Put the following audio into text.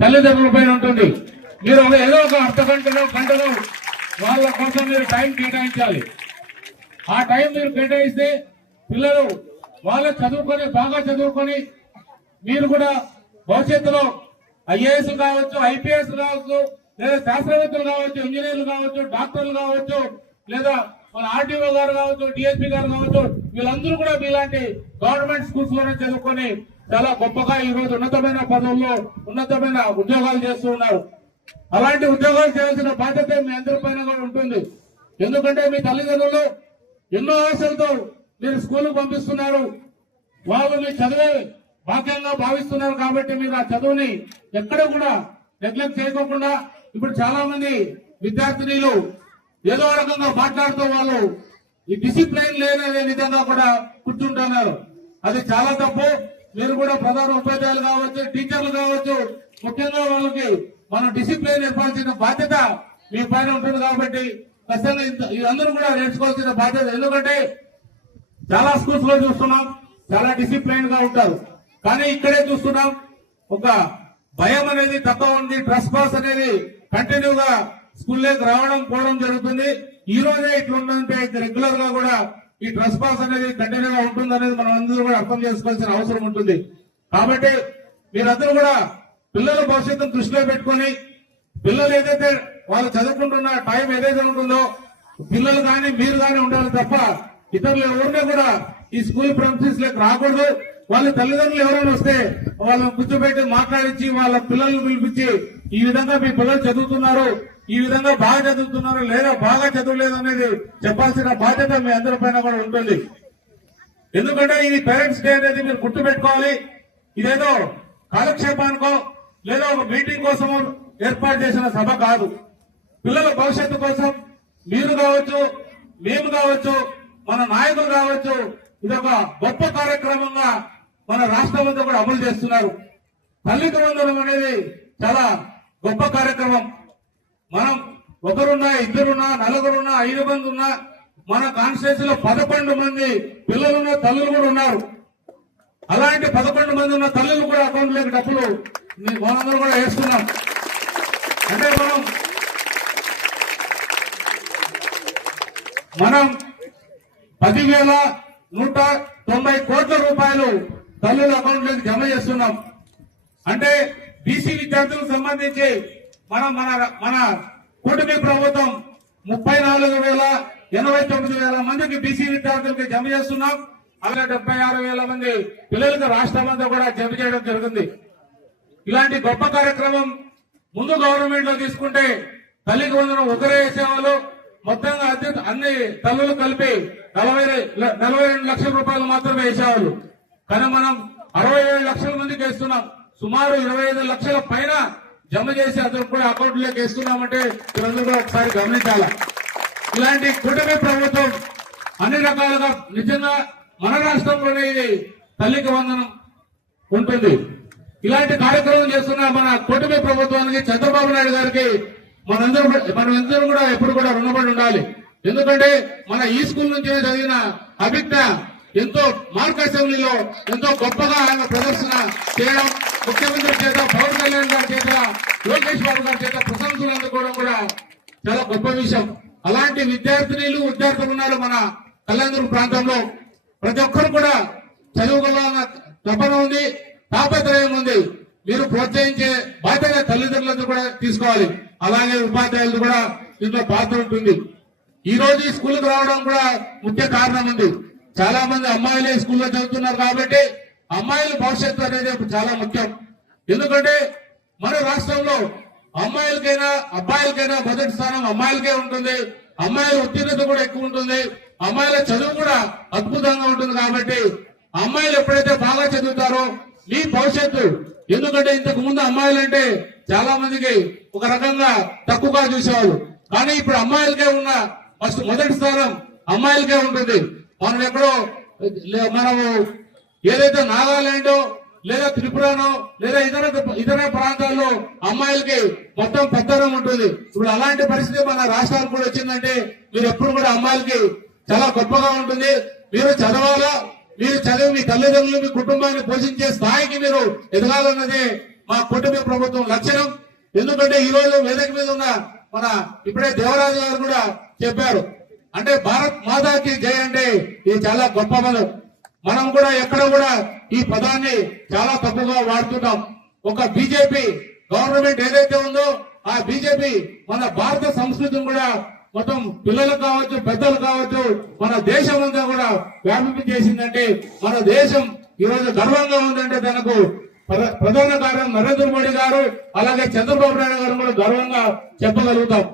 తల్లిదండ్రుల పైన ఉంటుంది. మీరు ఏదో ఒక అర్ధ గంటలో వాళ్ళ కోసం మీరు టైం కేటాయించాలి. ఆ టైం మీరు కేటాయిస్తే పిల్లలు వాళ్ళు చదువుకొని బాగా చదువుకొని మీరు కూడా భవిష్యత్తులో ఐఏఎస్ కావచ్చు, ఐపీఎస్ కావచ్చు, లేదా శాస్త్రవేత్తలు కావచ్చు, ఇంజనీర్లు కావచ్చు, డాక్టర్లు కావచ్చు, లేదా మన ఆర్టీఓ గారు కావచ్చు, డిఎస్పీ గారు కావచ్చు, వీళ్ళందరూ కూడా మీలాంటి గవర్నమెంట్ స్కూల్స్ లోనే చదువుకొని చాలా గొప్పగా ఈ రోజు ఉన్నతమైన పదవుల్లో ఉన్నతమైన ఉద్యోగాలు చేస్తూ ఉన్నారు. అలాంటి ఉద్యోగాలు చేయాల్సిన బాధ్యత మీ అందరి పైన కూడా ఉంటుంది. ఎందుకంటే మీ తల్లిదండ్రులు ఎన్నో ఆశలతో మీరు స్కూల్ పంపిస్తున్నారు. వాళ్ళు మీ చదివే భాగ్యంగా భావిస్తున్నారు కాబట్టి మీరు ఆ చదువుని ఎక్కడ కూడా నెగ్లెక్ట్ చేయకోకుండా ఇప్పుడు చాలా మంది విద్యార్థినీలు ఏదో రకంగా మాట్లాడుతూ వాళ్ళు ఈ డిసిప్లైన్ లేని విధంగా కూడా కూర్చుంటున్నారు. అది చాలా తప్పు. మీరు కూడా ప్రధాన ఉపాధ్యాయులు కావచ్చు, టీచర్లు కావచ్చు, ముఖ్యంగా వాళ్ళకి మనం డిసిప్లైన్ ఏర్పాల్సిన బాధ్యత మీ పైన ఉంటుంది. కాబట్టి ఖచ్చితంగా ఇదందరూ కూడా నేర్చుకోవాల్సిన బాధ్యత. ఎందుకంటే చాలా స్కూల్స్ లో చూస్తున్నాం చాలా డిసిప్లైన్ గా ఉంటారు, కానీ ఇక్కడే చూస్తున్నాం ఒక భయం అనేది తక్కువ ఉంది. ట్రస్ పాస్ అనేది కంటిన్యూగా స్కూల్లోకి రావడం పోవడం జరుగుతుంది. ఈ రోజే ఇట్లుందంటే రెగ్యులర్ గా కూడా ఈ ట్రస్ పాస్ అనేది కంటిన్యూగా ఉంటుంది అనేది మనం అందరూ కూడా అర్థం చేసుకోవాల్సిన అవసరం ఉంటుంది. కాబట్టి మీరందరూ కూడా పిల్లల భవిష్యత్తును దృష్టిలో పెట్టుకొని పిల్లలు ఏదైతే వాళ్ళు చదువుకుంటున్న టైం ఏదైతే ఉంటుందో పిల్లలు కానీ మీరు కానీ ఉండాలి తప్ప ఇతరులు ఎవరినే కూడా ఈ స్కూల్ ప్రెమిసెస్ లోకి రాకూడదు. వాళ్ళ తల్లిదండ్రులు ఎవరైనా వస్తే వాళ్ళని కూర్చోబెట్టి మాట్లాడించి వాళ్ళ పిల్లల్ని పిలిపించి ఈ విధంగా మీ పిల్లలు చదువుతున్నారు, ఈ విధంగా బాగా చదువుతున్నారు లేదా బాగా చదవలేదు అనేది చెప్పాల్సిన బాధ్యత మీ అందరి పైన కూడా ఉంటుంది. ఎందుకంటే ఇది పేరెంట్స్ డే అనేది మీరు గుర్తుపెట్టుకోవాలి. ఇదేదో కాలక్షేపానికో లేదా ఒక మీటింగ్ కోసమో ఏర్పాటు చేసిన సభ కాదు. పిల్లల భవిష్యత్తు కోసం మీరు కావచ్చు, మేము కావచ్చు, మన నాయకులు కావచ్చు, ఇదొక గొప్ప కార్యక్రమంగా మన రాష్ట్రం అంతా కూడా అమలు చేస్తున్నారు. తల్లికి వందనం అనేది చాలా గొప్ప కార్యక్రమం. మనం ఒకరున్నా, ఇద్దరున్నా, నలుగురున్నా, 5 మంది ఉన్నా మన కాన్స్టిట్యూన్సీలో 11 మంది పిల్లలున్న తల్లులు కూడా ఉన్నారు. అలాంటి 11 మంది ఉన్న తల్లులు కూడా అకౌంట్ లేక డబ్బులు మనందరూ కూడా వేస్తున్నాం. అంటే మనం 10,190 కోట్ల రూపాయలు తల్లుల అకౌంట్లోకి జమ చేస్తున్నాం. అంటే బీసీ విద్యార్థులకు సంబంధించి మన కూటమి ప్రభుత్వం 34,89,000 మందికి బీసీ విద్యార్థులకి జమ చేస్తున్నాం. అలాగే 76,000 మంది పిల్లలకు రాష్ట్రం అంతా కూడా జమ చేయడం జరుగుతుంది. ఇలాంటి గొప్ప కార్యక్రమం ముందు గవర్నమెంట్ లో తీసుకుంటే తల్లికి వందనం ఒకరే వేసేవాళ్ళు. మొత్తంగా అన్ని తల్లులు కలిపి 42 లక్షల రూపాయలు మాత్రమే వేసేవాళ్ళు. కానీ మనం 67 లక్షల మందికి వేస్తున్నాం. సుమారు 25 లక్షల పైన జమ చేసి అందరూ కూడా అకౌంట్లోకి వేస్తున్నామంటే మీరందరూ కూడా ఒకసారి గమనించాలా. ఇలాంటి కూటమి ప్రభుత్వం అన్ని రకాలుగా నిజంగా మన రాష్ట్రంలోనే ఇది తల్లికి వందనం ఉంటుంది. ఇలాంటి కార్యక్రమం చేస్తున్న మన కూటమి ప్రభుత్వానికి చంద్రబాబు నాయుడు గారికి మనమందరూ కూడా ఎప్పుడు కూడా రుణపడి ఉండాలి. ఎందుకంటే మన ఈ స్కూల్ నుంచి చదివిన అభిజ్ఞ ఎంతో మార్క్ అసెంబ్లీలో ఎంతో గొప్పగా ఆయన ప్రదర్శన చేయడం, ముఖ్యమంత్రి చేత, పవన్ కళ్యాణ్ గారి చేత, లోకేష్ బాబు గారి చేత ప్రశంసలు అందుకోవడం కూడా చాలా గొప్ప విషయం. అలాంటి విద్యార్థినీలు విద్యార్థులు ఉన్నారు మన కళ్యాణదుర్గం ప్రాంతంలో. ప్రతి ఒక్కరు కూడా చదువుకోవాలన్న తపన ఉంది, తాపత్రయం ఉంది. మీరు ప్రోత్సహించే బాధ్యత తల్లిదండ్రులందరూ కూడా తీసుకోవాలి. అలాగే ఉపాధ్యాయులు కూడా దీంట్లో పాత్ర ఉంటుంది. ఈ రోజు ఈ స్కూల్కి రావడం కూడా ముఖ్య కారణం ఉంది. చాలా మంది అమ్మాయిలే స్కూల్లో చదువుతున్నారు కాబట్టి అమ్మాయిల భవిష్యత్తు అనేది చాలా ముఖ్యం. ఎందుకంటే మన రాష్ట్రంలో అమ్మాయిలకైనా అబ్బాయిలకైనా మొదటి స్థానం అమ్మాయిలకే ఉంటుంది. అమ్మాయిల ఉత్తీర్ణత కూడా ఎక్కువ ఉంటుంది. అమ్మాయిల చదువు కూడా అద్భుతంగా ఉంటుంది. కాబట్టి అమ్మాయిలు ఎప్పుడైతే బాగా చదువుతారో మీ భవిష్యత్తు. ఎందుకంటే ఇంతకు ముందు అమ్మాయిలంటే చాలా మందికి ఒక రకంగా తక్కువగా చూసేవాళ్ళు. కానీ ఇప్పుడు అమ్మాయిలకే ఉన్న మొదటి స్థానం అమ్మాయిలకే ఉంటుంది. మనము ఏదైతే నాగాలాండ్ లేదా త్రిపురనో లేదా ఇతర ప్రాంతాల్లో అమ్మాయిలకి మొత్తం పెద్దరం ఉంటుంది. ఇప్పుడు అలాంటి పరిస్థితి మన రాష్ట్రానికి కూడా వచ్చిందంటే మీరు ఎప్పుడు కూడా అమ్మాయిలకి చాలా గొప్పగా ఉంటుంది. మీరు చదవాలా, మీరు చదివి మీ తల్లిదండ్రులు మీ కుటుంబాన్ని పోషించే స్థాయికి మీరు ఎదగాలన్నదే మా కుటుంబ ప్రభుత్వం లక్షణం. ఎందుకంటే ఈ రోజు వేదిక మీద ఉన్న మన ఇప్పుడే దేవరాజు గారు కూడా చెప్పారు, అంటే భారత్ మాతాకి జై అంటే ఇది చాలా గొప్ప పదం. మనం కూడా ఎక్కడ కూడా ఈ పదాన్ని చాలా తప్పుగా వాడుతున్నాం. ఒక బీజేపీ గవర్నమెంట్ ఏదైతే ఉందో ఆ బీజేపీ మన భారత సంస్కృతిని కూడా మొత్తం పిల్లలకు కావచ్చు, పెద్దలు కావచ్చు, మన దేశం అంతా కూడా వ్యాపింప చేసిందంటే, మన దేశం ఈ రోజు గర్వంగా ఉందంటే దానికి ప్రధాన కార్యం నరేంద్ర మోడీ గారు, అలాగే చంద్రబాబు నాయుడు గారు కూడా గర్వంగా చెప్పగలుగుతాం.